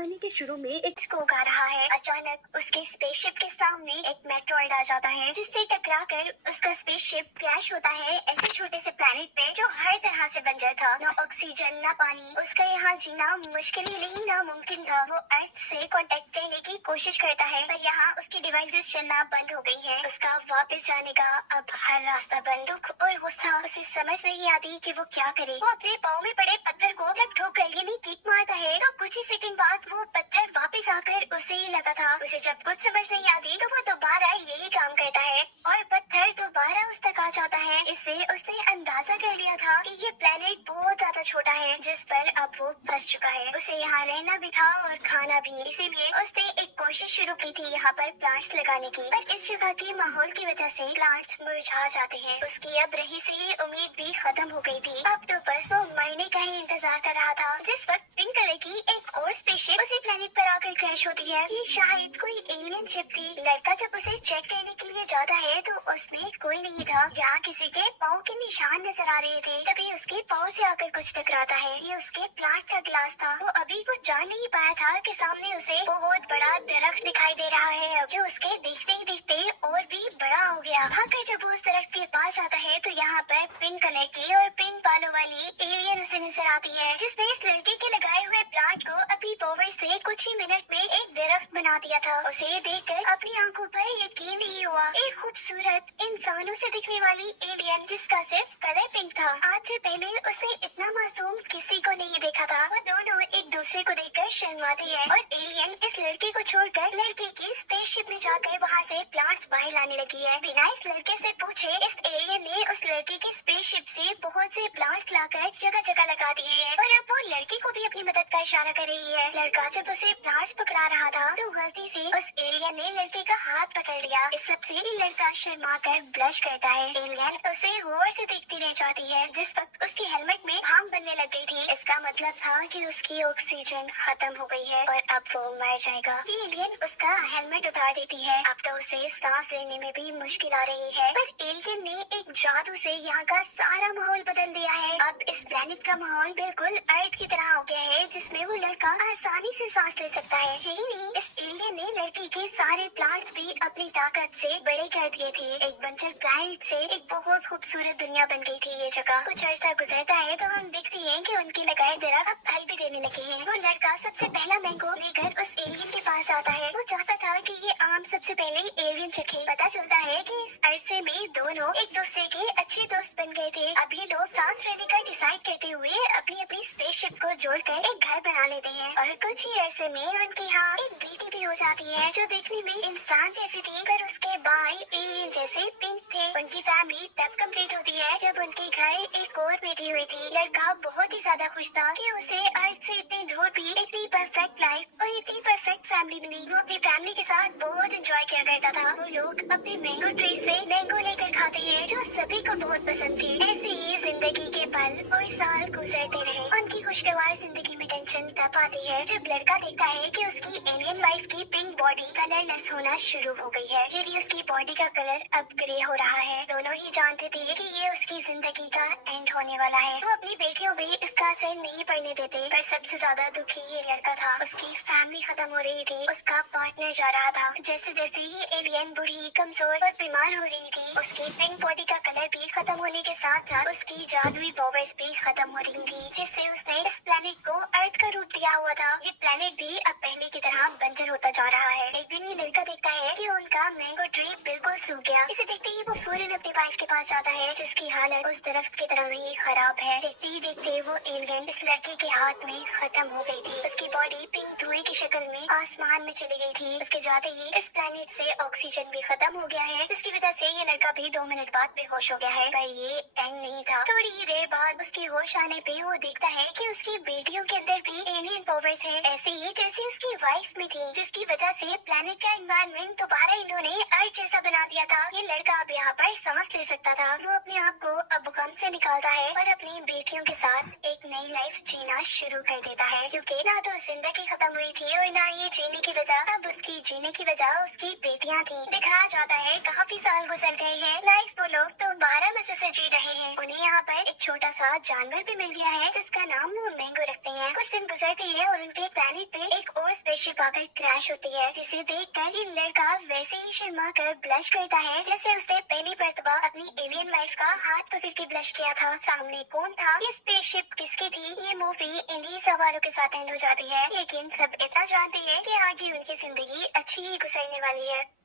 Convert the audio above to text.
कहानी के शुरू में एक को गा रहा है। अचानक उसके स्पेसशिप के सामने एक मेट्रॉइड आ जाता है, जिससे टकराकर उसका स्पेसशिप क्रैश होता है ऐसे छोटे से प्लेनेट पे जो हर तरह से बंजर था। न ऑक्सीजन न पानी, उसका यहाँ जीना मुश्किल ही नहीं नामुमकिन था। वो अर्थ से कांटेक्ट करने की कोशिश करता है, पर यहाँ उसकी डिवाइसेस चलना बंद हो गई हैं। उसका वापस जाने का अब हर रास्ता बंद। दुख और गुस्सा उसे समझ नहीं आती कि वो क्या करे। वो अपने पाँव में पड़े पत्थर को जब ठोकर यानी किक मारता है तो कुछ ही सेकंड बाद वो पत्थर वापस आकर उसे ही लगा था। उसे जब कुछ समझ नहीं आती तो वो दोबारा यही काम करता है और पत्थर दोबारा उस तक आ जाता है। इससे उसने अंदाजा कर लिया था कि ये प्लेनेट बहुत ज्यादा छोटा है जिस पर अब वो फंस चुका है। उसे यहाँ रहना भी था और खाना भी, इसीलिए उसने एक कोशिश शुरू की थी यहाँ पर प्लांट्स लगाने की। पर इस जगह के माहौल की वजह से प्लांट्स मुरझा जाते हैं। उसकी अब रही सही उम्मीद भी खत्म हो गई थी। अब तो बस वो मरने का ही इंतजार कर रहा था। जिस वक्त पिंक कलर की एक और स्पेसशिप उसी प्लेनेट पर आकर क्रैश होती है। ये शायद कोई एलियन शिप थी। लड़का जब उसे चेक करने के लिए जाता है तो उसमें कोई नहीं था। यहाँ किसी के पाँव के निशान नजर आ रहे थे। तभी उसके पाँव से आकर कुछ टकराता है। ये उसके प्लांट का ग्लास था। वो अभी कुछ जान नहीं पाया था कि सामने उसे बहुत बड़ा दरख्त दिखाई दे रहा है, जो उसके देखते ही देखते और भी बड़ा हो गया। भागकर जब वो उस दरख्त के पास आता है तो यहाँ पर पिंक कलर की और पिंक बालों वाली एलियन उसे नजर आती है, जिसने इस लड़के के लगाए हुए प्लांट को अपनी पावर से कुछ ही मिनट में एक दरख्त बना दिया था। उसे देखकर अपनी आंखों पर यकीन नहीं हुआ। एक खूबसूरत इंसानों से दिखने वाली एलियन जिसका सिर्फ कलर पिंक था। आज से पहले उसने इतना मासूम किसी को नहीं देखा था। वो दोनों एक दूसरे को देखकर शर्माती है और एलियन इस लड़के को छोड़कर लड़के की स्पेसशिप में जाकर वहाँ से प्लांट्स बाहर लाने लगी है। बिना इस लड़के से पूछे इस एलियन ने उस लड़के की स्पेसशिप से बहुत से प्लांट्स लाकर जगह जगह लगा दिए हैं और अब वो लड़के को भी अपनी मदद का इशारा कर रही है। लड़का जब उसे प्लांट्स पकड़ा रहा था तो गलती से उस एलियन ने लड़के का हाथ पकड़ लिया। इस सबसे लड़का शर्मा कर ब्लश करता है। एलियन उसे गौर से देखती रह जाती है। जिस वक्त उसकी हेलमेट में भांग बनने लग गई थी, इसका मतलब था कि उसकी ऑक्सीजन खत्म हो गई है और अब वो मर जाएगा। एलियन उसका हेलमेट उतार देती है। अब तो उसे सांस लेने में भी मुश्किल आ रही है, पर एलियन ने एक जादू से यहाँ का सारा माहौल बदल दिया है। अब इस प्लेनेट का माहौल बिल्कुल अर्थ की तरह हो गया है, जिसमें वो लड़का आसानी से सांस ले सकता है। यही नहीं, इस एलियन ने लड़की के सारे प्लांट्स भी अपनी ताकत से बड़े कर दिए थे। एक बंजर प्लेनेट से एक बहुत खूबसूरत दुनिया बन गई थी ये जगह। कुछ अर्सा गुजरता है तो हम देखते हैं कि उनके लगाए दरख्त अब फल भी देने लगे हैं। वो लड़का सबसे पहला मैंगो लेकर उस एलियन के पास जाता है। वो चाहता था कि ये आम सबसे पहले एलियन चखे। पता चलता है कि इस अरसे में दोनों एक दूसरे के अच्छे दोस्त बन गए थे। अब ये लोग साथ रहने का डिसाइड करते हुए अपनी अपनी स्पेसशिप को जोड़कर एक घर बना लेते हैं और कुछ ही अरसे में उनके यहाँ एक बेटी भी हो जाती है, जो देखने में इंसान जैसी थी पर उसके बाल एलियन जैसे पिंक थे। उनकी फैमिली तब कंप्लीट होती है जब उनके घर एक और बेटी हुई थी। लड़का बहुत ही ज्यादा खुश था कि उसे अर्थ से इतनी दूर भी इतनी परफेक्ट लाइफ और इतनी परफेक्ट फैमिली मिली। वो अपनी फैमिली के साथ बहुत एंजॉय किया करता था। वो लोग अपने मैंगो ट्री से मैंगो लेकर खाते हैं, जो सभी को बहुत पसंद थी। ऐसे ही जिंदगी के पल और साल गुजरते रहे। उनकी खुशगवार जिंदगी में टेंशन तब आती है जब लड़का देखता है कि उसकी एलियन वाइफ की पिंक बॉडी कलरलेस होना शुरू हो गई है, यानी उसकी बॉडी का कलर अब ग्रे हो रहा है। दोनों ही जानते थे कि ये उसकी जिंदगी का एंड होने वाला है। वो अपनी बेटियों भी इसका असर नहीं पड़ने देते, पर सबसे ज्यादा दुखी ये लड़का था। उसकी फैमिली खत्म हो रही थी, उसका पार्टनर जा रहा था। जैसे जैसे ये एलियन बुढ़ी, कमजोर और बीमार हो रही थी, उसकी पिंक बॉडी का कलर भी खत्म होने के साथ साथ उसकी जादुई पावर्स भी खत्म हो रही थी, जिससे उसने इस प्लेनेट को अर्थ का रूप दिया हुआ था। ये प्लेनेट भी अब पहले की तरह बंजर होता जा रहा है। एक दिन ये लड़का देखता है कि उनका मैंगो ट्री बिल्कुल सूख गया। इसे देखते ही वो फौरन अपनी वाइफ के पास जाता है, जिसकी हालत उस दरख्त की तरह ही खराब है। देखते ही देखते वो एलियन इस लड़के के हाथ में खत्म हो गई थी। उसकी बॉडी पिंक धुएं की शक्ल में आसमान में चली गई थी। उसके जाते ही इस प्लेनेट से ऑक्सीजन भी खत्म हो गया है, जिसकी वजह से ये लड़का भी 2 मिनट बाद बेहोश हो गया है। पर ये एंड नहीं था। थोड़ी ही देर बाद उसकी होश आने पे वो देखता है कि उसकी बेटियों के अंदर भी एलियन पावर्स है, ऐसे ही जैसे उसकी वाइफ में थी, जिसकी वजह से प्लेनेट का एनवायरनमेंट दोबारा इन्होंने अर्थ जैसा बना दिया था। ये लड़का अब यहाँ पर सांस ले सकता था। वो अपने आप को अब गम से निकालता है और अपनी बेटियों के साथ एक नई लाइफ जीना शुरू कर देता है, क्योंकि ना तो जिंदगी खत्म हुई थी और ना ये जीने की वजह। अब उसकी जीने की वजह उसकी बेटियाँ थी। दिखाया जाता है काफी साल गुजर गए हैं, लाइफ वो लोग तो 12 मजे से जी रहे हैं। उन्हें यहाँ पर एक छोटा सा जानवर भी मिल गया है, जिसका नाम वो मैंगो रखते हैं। कुछ दिन गुजरते हैं और उनके प्लेनेट पे एक और स्पेसशिप आकर क्रैश होती है, जिसे देखकर ये लड़का वैसे ही शर्मा कर ब्लश करता है जैसे उसने पहली मर्तबा अपनी एलियन वाइफ का हाथ पकड़ के ब्लश किया था। सामने कौन था, ये स्पेसशिप किसकी थी, ये मूवी इन्हीं सवालों के साथ एंड हो जाती है। लेकिन सब इतना जानते हैं कि आगे उनकी जिंदगी अच्छी ही गुजरने वाली है।